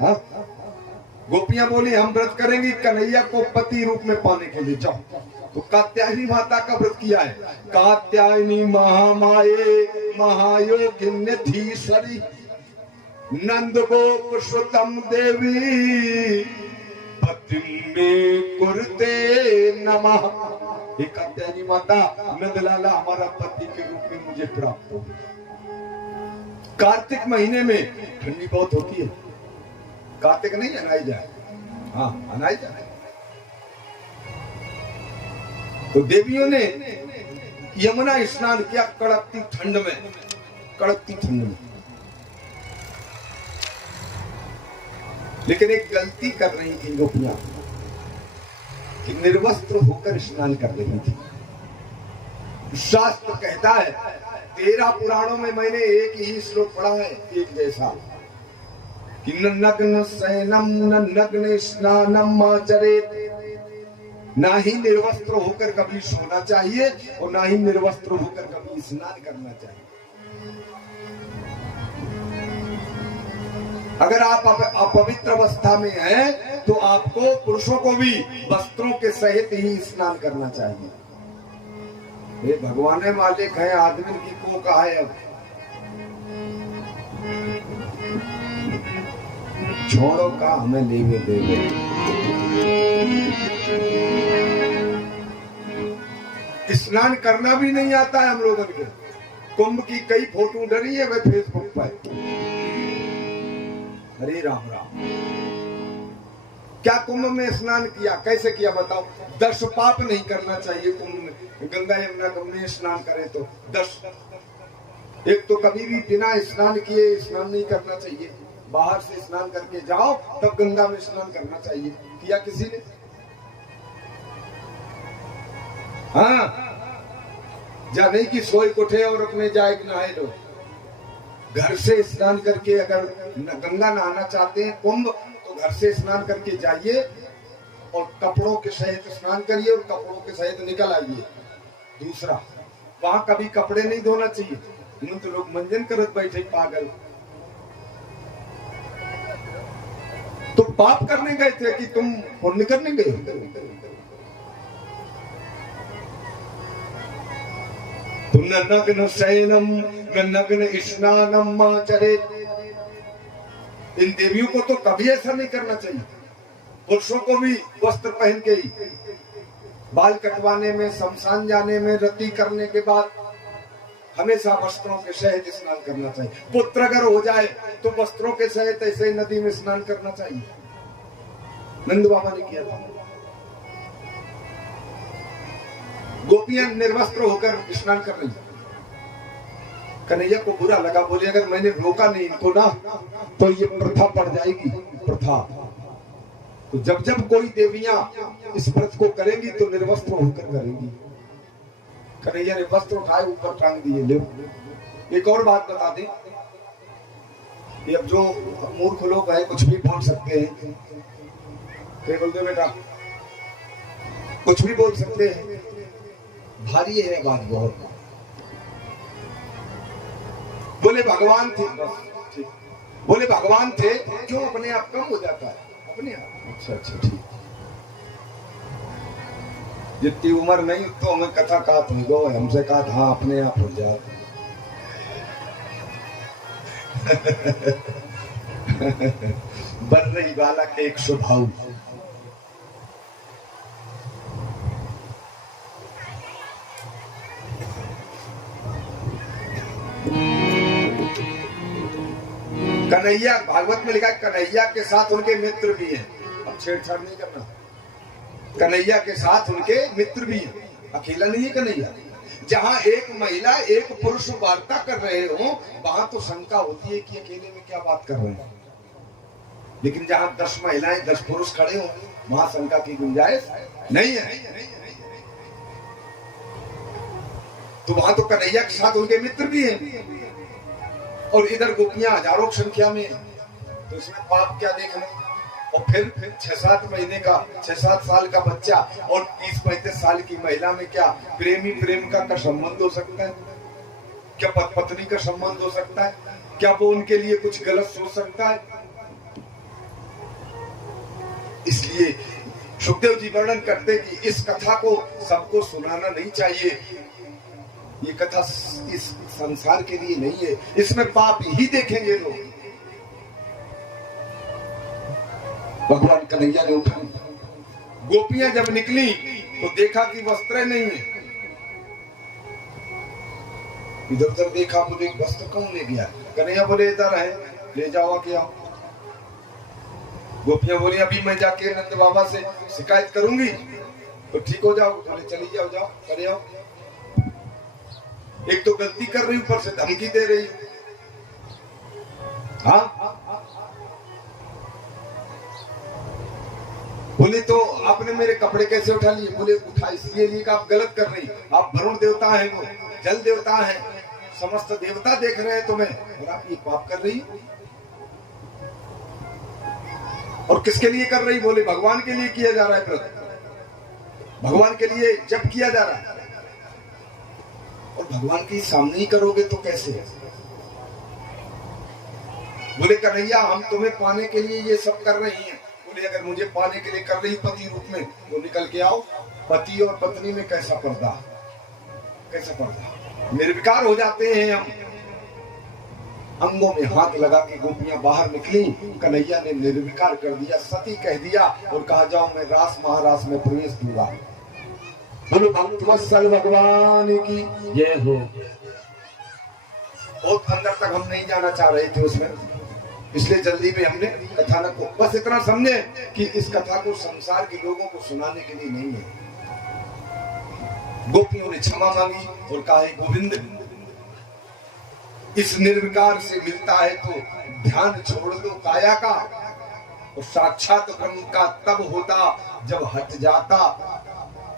हाँ? गोपियां बोली हम व्रत करेंगे कन्हैया को पति रूप में पाने के लिए। जाओ, तो कात्यायनी माता का व्रत किया है। कात्यायनी महामाये महायोगिन्यधीश्वरी नंद गोप सुतम देवी पतिम में कुरते नमः। हे कात्यायनी माता, नंदलाला हमारा पति के रूप में मुझे प्राप्त हो। कार्तिक महीने में ठंडी बहुत होती है। कार्तिक नहीं अनाई जाए, हाँ अनाई जाए। तो देवियों ने यमुना स्नान किया कड़कती ठंड में, कड़कती ठंड में। लेकिन एक गलती कर रही थी गोपियां कि निर्वस्त्र होकर स्नान कर रही थी। शास्त्र कहता है, 13 पुराणों में मैंने एक ही श्लोक पढ़ा है एक जैसा कि न नग्न शयनम न नग्न स्नानम आचरेत। ना ही निर्वस्त्र होकर कभी सोना चाहिए और ना ही निर्वस्त्र होकर कभी स्नान करना चाहिए। अगर आप अपवित्र अवस्था में हैं तो आपको, पुरुषों को भी वस्त्रों के सहित ही स्नान करना चाहिए। ये भगवान मालिक है, आदमी की को कहा है। अब छोड़ो का हमें लेवे देवे। स्नान करना भी नहीं आता है हम लोगों के। कुंभ की कई फोटो डरी है वे फेसबुक पर। हरे राम राम। क्या कुंभ में स्नान किया? कैसे किया बताओ? 10 पाप नहीं करना चाहिए कुंभ में। गंगा यमुना में स्नान करें तो 10। एक तो कभी भी बिना स्नान किए स्नान नहीं करना चाहिए। बाहर से स्नान करके जाओ तब गंगा में स्नान करना चाहिए। किया किसी ने? हाँ, जाने की सोई उठे और अपने जाए कि नहाए लो। घर से स्नान करके अगर गंगा नहाना चाहते हैं कुंभ, तो घर से स्नान करके जाइए और कपड़ों के सहित स्नान करिए और कपड़ों के सहित निकल आइए। दूसरा, वहां कभी कपड़े नहीं धोना चाहिए। तो लोग मंजन करत बैठे पागल। तो पाप करने गए थे कि तुम पुण्य करने गए? तुम नग्न शयनम नग्न स्नानम आचरेत। इन देवियों को तो कभी ऐसा नहीं करना चाहिए। पुरुषों को भी वस्त्र पहन के ही, बाल कटवाने में, शमशान जाने में, रति करने के बाद हमेशा वस्त्रों के सहित स्नान करना चाहिए। पुत्र अगर हो जाए तो वस्त्रों के सहित ऐसे ही नदी में स्नान करना चाहिए। नंद बाबा ने किया था। गोपियां निर्वस्त्र होकर स्नान कर रही। कन्हैया को बुरा लगा, बोले अगर मैंने रोका नहीं इनको ना तो ये प्रथा पड़ जाएगी। प्रथा तो जब जब कोई देवियां इस व्रत को करेंगी तो निर्वस्त्र होकर करेंगी। कन्हैया ने वस्त्र उठाए ऊपर टांग दिए। ले, एक और बात बता दें, ये अब जो मूर्ख लोग हैं कुछ भी बोल सकते हैं। क्या बोलते हो बेटा? कुछ भी बोल सकते हैं। भारी है बात बहुत। बोले भगवान थे, बस ठीक। बोले भगवान थे, क्यों अपने आप कम हो जाता है? अपने आप। अच्छा ठीक। जितनी उम्र नहीं तो हमें कथा कहा तुम गो, हमसे कहा हाँ अपने आप हो जाओ। बन रही बालक एक स्वभाव। कन्हैया, भागवत में लिखा है कन्हैया के साथ उनके मित्र भी हैं। अब छेड़छाड़ नहीं करना। कन्हैया के साथ उनके मित्र भी हैं, अकेला नहीं है कन्हैया। जहां एक महिला एक पुरुष वार्ता कर रहे हो वहां तो शंका होती है कि अकेले में क्या बात कर रहे हैं। लेकिन जहां 10 महिलाएं 10 पुरुष खड़े हो वहां शंका की गुंजाइश नहीं है। तो वहां तो कन्हैया के साथ उनके मित्र भी हैं और इधर गोपियां हजारों की संख्या में। तो इसमें पाप क्या देखना? और फिर 6-7 महीने का 6-7 साल का बच्चा और 30-35 साल की महिला में क्या प्रेमी प्रेमिका का संबंध हो सकता है? क्या पत्नी का संबंध हो सकता है? क्या वो उनके लिए कुछ गलत सोच सकता है? इसलिए सुखदेव जी वर्णन करते कि इस कथा को सबको सुनाना नहीं चाहिए। ये कथा इस संसार के लिए नहीं है, इसमें पाप ही देखेंगे लोग। भगवान कन्हैया ने उठाई, गोपियां जब निकली तो देखा कि वस्त्र नहीं है। इधर उधर देखा, बोले वस्त्र कौन ले गया? कन्हैया बोले इधर है, ले जाओ क्या? गोपियां बोली अभी मैं जाके नंद बाबा से शिकायत करूंगी तो ठीक हो जाओ। बोले चली जाओ, जाओ करे आओ। एक तो गलती कर रही, ऊपर से धमकी दे रही। हाँ, बोले तो आपने मेरे कपड़े कैसे उठा लिए? बोले उठा इसलिए लिए कि आप गलत कर रही, आप वरुण देवता हैं, वो जल देवता हैं, समस्त देवता देख रहे हैं तुम्हें और आप ये पाप कर रही। और किसके लिए कर रही? बोले भगवान के लिए किया जा रहा है व्रत, भगवान के लिए जब किया जा रहा है। और भगवान के सामने ही करोगे तो कैसे? बोले कन्हैया हम तुम्हें पाने के लिए ये सब कर रही हैं। बोले अगर मुझे पाने के लिए कर रही पति रूप में तो निकल के आओ। पति और पत्नी में कैसा पर्दा, कैसा पर्दा? निर्विकार हो जाते हैं हम। अंगों में हाथ लगा के गोपियां बाहर निकली, कन्हैया ने निर्विकार कर दिया, सती कह दिया और कहा जाओ मैं रास महारास में प्रवेश दूंगा। बोलो भक्तवत्सल भगवान की जय हो। बहुत अंदर तक हम नहीं जाना चाह रहे थे उसमें, इसलिए जल्दी में हमने कथानक को बस इतना समझे कि इस कथा को संसार के लोगों को सुनाने के लिए नहीं है। गोपियों ने क्षमा मांगी और कहा गोविंद इस निर्विकार से मिलता है तो ध्यान छोड़ दो काया का, और साक्षात ब्रह्म का तब होता जब हट जाता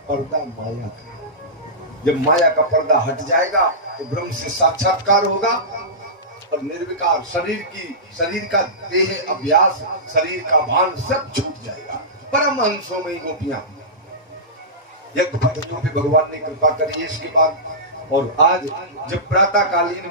पर्दा माया का। जब माया का पर्दा हट जाएगा तो ब्रह्म से साक्षात्कार होगा और निर्विकार शरीर का देह अभ्यास, शरीर का भान सब छूट जाएगा। परम हंसों में गोपियां यज्ञ पद्धतियों पे भगवान ने कृपा करी। इसके बाद और आज जब प्रातः कालीन